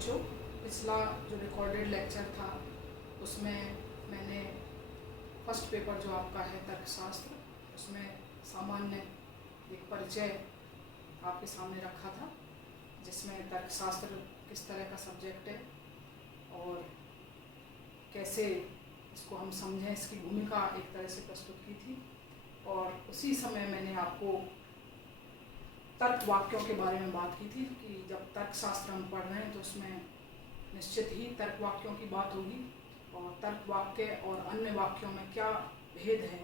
बच्चों, पिछला जो रिकॉर्डेड लेक्चर था उसमें मैंने फर्स्ट पेपर जो आपका है तर्कशास्त्र, उसमें सामान्य एक परिचय आपके सामने रखा था, जिसमें तर्कशास्त्र किस तरह का सब्जेक्ट है और कैसे इसको हम समझें, इसकी भूमिका एक तरह से प्रस्तुत की थी। और उसी समय मैंने आपको तर्क वाक्यों के बारे में बात की थी कि जब तर्कशास्त्र हम पढ़ रहे हैं तो उसमें निश्चित ही तर्क वाक्यों की बात होगी और तर्क वाक्य और अन्य वाक्यों में क्या भेद है,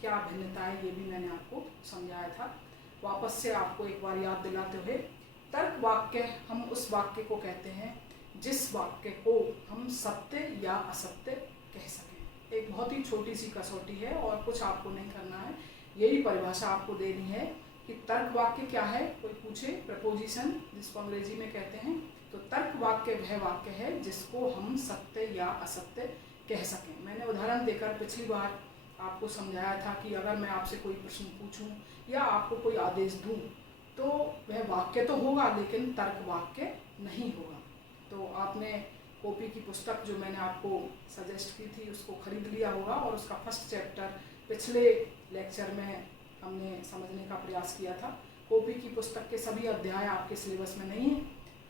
क्या भिन्नता है, ये भी मैंने आपको समझाया था। वापस से आपको एक बार याद दिलाते हुए, तर्क वाक्य हम उस वाक्य को कहते हैं जिस वाक्य को हम सत्य या असत्य कह सकें। एक बहुत ही छोटी सी कसौटी है और कुछ आपको नहीं करना है, यही परिभाषा आपको देनी है कि तर्क वाक्य क्या है। कोई पूछे प्रपोजिशन जिसको अंग्रेजी में कहते हैं, तो तर्क वाक्य वह वाक्य है जिसको हम सत्य या असत्य कह सकें। मैंने उदाहरण देकर पिछली बार आपको समझाया था कि अगर मैं आपसे कोई प्रश्न पूछूं या आपको कोई आदेश दूं तो वह वाक्य तो होगा लेकिन तर्क वाक्य नहीं होगा। तो आपने कॉपी की पुस्तक जो मैंने आपको सजेस्ट की थी उसको खरीद लिया होगा और उसका फर्स्ट चैप्टर पिछले लेक्चर में हमने समझने का प्रयास किया था। कॉपी की पुस्तक के सभी अध्याय आपके सिलेबस में नहीं है,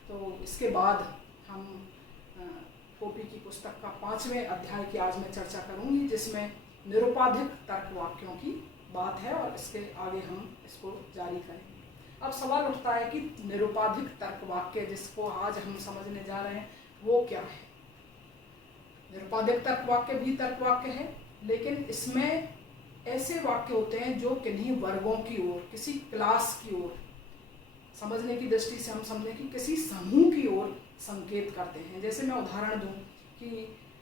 तो इसके बाद हम कॉपी की पुस्तक का 5वें अध्याय की आज मैं चर्चा करूंगी, जिसमें निरुपाधिक तर्क वाक्यों की बात है और इसके आगे हम इसको जारी करेंगे। अब सवाल उठता है कि निरुपाधिक तर्क वाक्य जिसको आज हम समझने जा रहे हैं वो क्या है। निरुपाधिक तर्क वाक्य भी तर्क वाक्य है, लेकिन इसमें ऐसे वाक्य होते हैं जो किन्हीं वर्गों की ओर, किसी क्लास की ओर, समझने की दृष्टि से हम समझें कि किसी समूह की ओर संकेत करते हैं। जैसे मैं उदाहरण दूं कि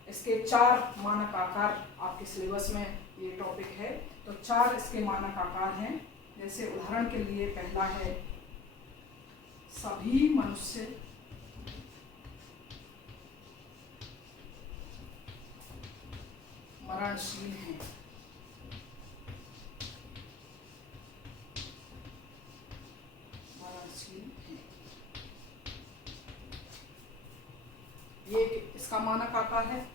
इसके 4 मानक आकार आपके सिलेबस में ये टॉपिक है, तो 4 इसके मानक आकार हैं। जैसे उदाहरण के लिए पहला है सभी मनुष्य मरणशील हैं। ये इसका मानक आकार है।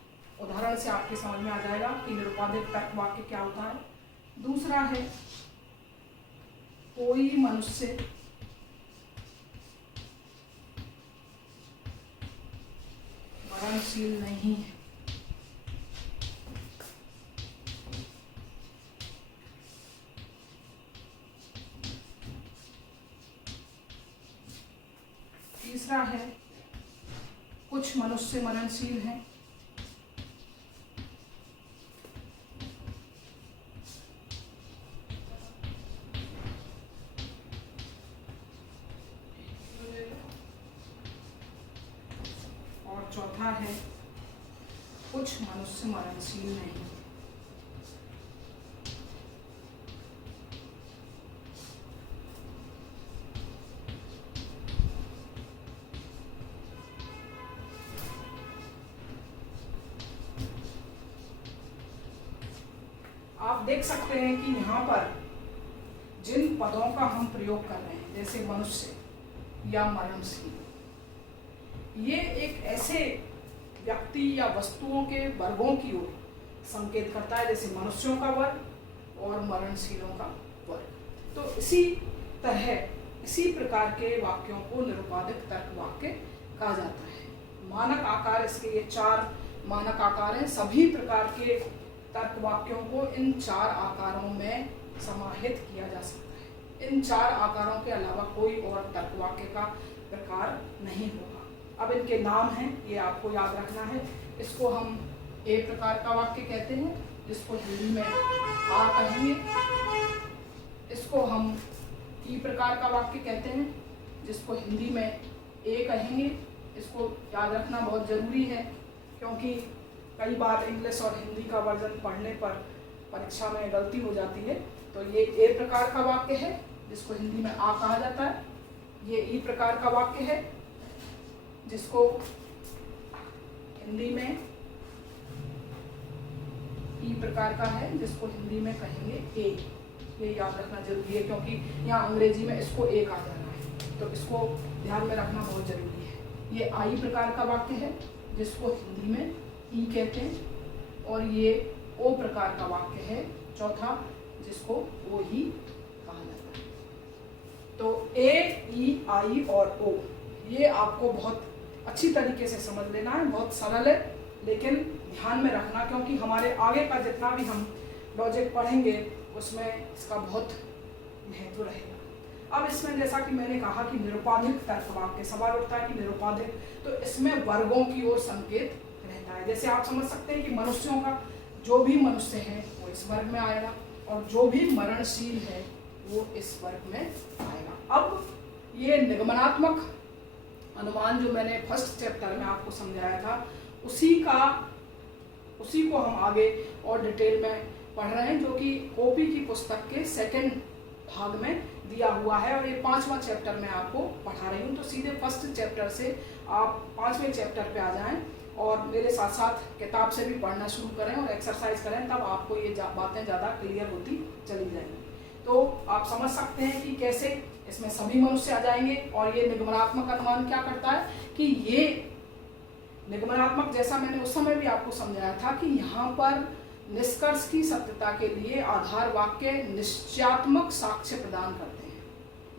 उदाहरण से आपके समझ में आ जाएगा कि निरुपाधिक तर्क वाक्य क्या होता है। दूसरा है कोई मनुष्य मरणशील नहीं है। तीसरा है कुछ मनुष्य मरणशील हैं। और चौथा है कुछ मनुष्य मरणशील नहीं। आप देख सकते हैं कि यहाँ पर जिन पदों का हम प्रयोग कर रहे हैं, जैसे मनुष्य या मरणशील, ये एक ऐसे व्यक्ति या वस्तुओं के वर्गों की ओर संकेत करता है, जैसे मनुष्यों का वर्ग और मरणशीलों का वर्ग। तो इसी तरह इसी प्रकार के वाक्यों को निरुपाधिक तर्क वाक्य कहा जाता है। मानक आकार इसके ये 4 मानक आकार हैं। सभी प्रकार के तर्क वाक्यों को इन 4 आकारों में समाहित किया जा सकता है। इन 4 आकारों के अलावा कोई और तर्क वाक्य का प्रकार नहीं होगा। अब इनके नाम हैं, ये आपको याद रखना है। इसको हम ए प्रकार का वाक्य कहते हैं, जिसको हिंदी में आ कहेंगे। इसको हम ई प्रकार का वाक्य कहते हैं, जिसको हिंदी में ए कहेंगे। इसको याद रखना बहुत ज़रूरी है, क्योंकि कई बार इंग्लिश और हिंदी का वर्जन पढ़ने पर परीक्षा में गलती हो जाती है। तो ये ए प्रकार का वाक्य है, जिसको हिंदी में आ कहा जाता है। ये ई प्रकार का वाक्य है, जिसको हिंदी में ई प्रकार का है, जिसको हिंदी में कहेंगे ए। ये याद रखना जरूरी है, क्योंकि यहाँ अंग्रेजी में इसको ए कहा जा रहा है, तो इसको ध्यान में रखना बहुत जरूरी है। ये आई प्रकार का वाक्य है जिसको हिंदी में ई कहते हैं, और ये ओ प्रकार का वाक्य है चौथा, जिसको ओ ही कहा जाता है। तो ए, ई, आई और ओ ये आपको बहुत अच्छी तरीके से समझ लेना है, बहुत सरल है, लेकिन ध्यान में रखना क्योंकि हमारे आगे का जितना भी हम लॉजिक पढ़ेंगे उसमें इसका बहुत महत्व रहेगा। अब इसमें जैसा कि मैंने कहा कि निरुपाधिक तर्क वाक्य, सवाल उठता है कि निरुपाधिक, तो इसमें वर्गों की ओर संकेत रहता है। जैसे आप समझ सकते हैं कि मनुष्यों का जो भी मनुष्य है वो इस वर्ग में आएगा, और जो भी मरणशील है वो इस वर्ग में आएगा। अब ये निगमनात्मक अनुमान जो मैंने फर्स्ट चैप्टर में आपको समझाया था, उसी को हम आगे और डिटेल में पढ़ रहे हैं, जो कि कॉपी की पुस्तक के सेकंड भाग में दिया हुआ है, और ये 5वां चैप्टर में आपको पढ़ा रही हूँ। तो सीधे फर्स्ट चैप्टर से आप 5वें चैप्टर पे आ जाएं और मेरे साथ साथ किताब से भी पढ़ना शुरू करें और एक्सरसाइज करें, तब आपको ये बातें ज़्यादा क्लियर होती चली जाएंगी। तो आप समझ सकते हैं कि कैसे इसमें सभी मनुष्य आ जाएंगे। और ये निगमनात्मक अनुमान क्या करता है कि ये निगमनात्मक, जैसा मैंने उस समय भी आपको समझाया था कि यहाँ पर निष्कर्ष की सत्यता के लिए आधार वाक्य निश्चयात्मक साक्ष्य प्रदान करते हैं,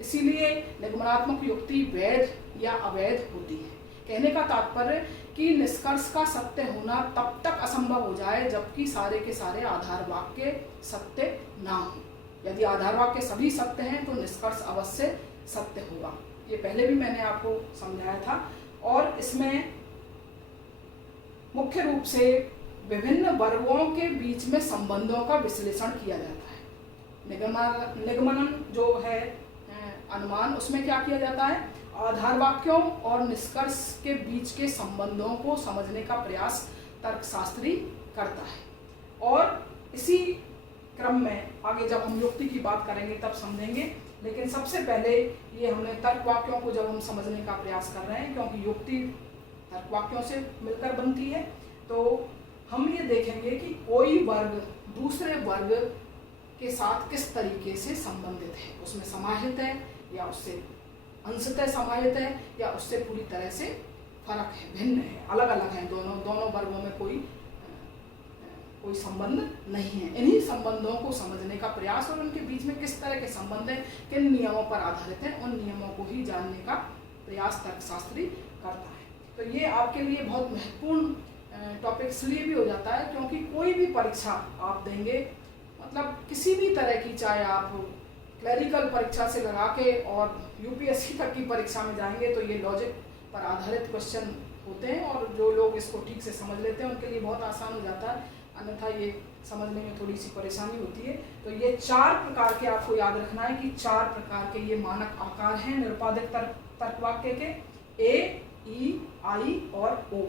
इसीलिए निगमनात्मक युक्ति वैध या अवैध होती है। कहने का तात्पर्य कि निष्कर्ष का सत्य होना तब तक असंभव हो जाए जबकि सारे के सारे आधार वाक्य सत्य ना हो। यदि आधार वाक्य सभी सत्य हैं तो निष्कर्ष अवश्य सत्य होगा। ये पहले भी मैंने आपको समझाया था। और इसमें मुख्य रूप से विभिन्न वर्गों के बीच में संबंधों का विश्लेषण किया जाता है। निगमन जो है अनुमान, उसमें क्या किया जाता है, आधार वाक्यों और निष्कर्ष के बीच के संबंधों को समझने का प्रयास तर्कशास्त्री करता है। और इसी क्रम में आगे जब हम युक्ति की बात करेंगे तब समझेंगे, लेकिन सबसे पहले ये हमने तर्क वाक्यों को जब हम समझने का प्रयास कर रहे हैं, क्योंकि युक्ति तर्क वाक्यों से मिलकर बनती है, तो हम ये देखेंगे कि कोई वर्ग दूसरे वर्ग के साथ किस तरीके से संबंधित है, उसमें समाहित है या उससे अंशतः समाहित है या उससे पूरी तरह से फर्क है, भिन्न है, अलग अलग है। दोनों वर्गों में कोई संबंध नहीं है। इन्हीं संबंधों को समझने का प्रयास और उनके बीच में किस तरह के संबंध है, किन नियमों पर आधारित है, उन नियमों को ही जानने का प्रयास तर्कशास्त्री करता है। तो ये आपके लिए बहुत महत्वपूर्ण टॉपिक इसलिए भी हो जाता है क्योंकि कोई भी परीक्षा आप देंगे, मतलब किसी भी तरह की, चाहे आप क्लरिकल परीक्षा से लगा के और यूपीएससी तक की परीक्षा में जाएंगे, तो ये लॉजिक पर आधारित क्वेश्चन होते हैं, और जो लोग इसको ठीक से समझ लेते हैं उनके लिए बहुत आसान हो जाता है, अन्यथा ये समझने में थोड़ी सी परेशानी होती है। तो ये 4 प्रकार के आपको याद रखना है कि 4 प्रकार के ये मानक आकार हैं निरुपाधिक तर्क वाक्य के, ए, ई, आई और ओ।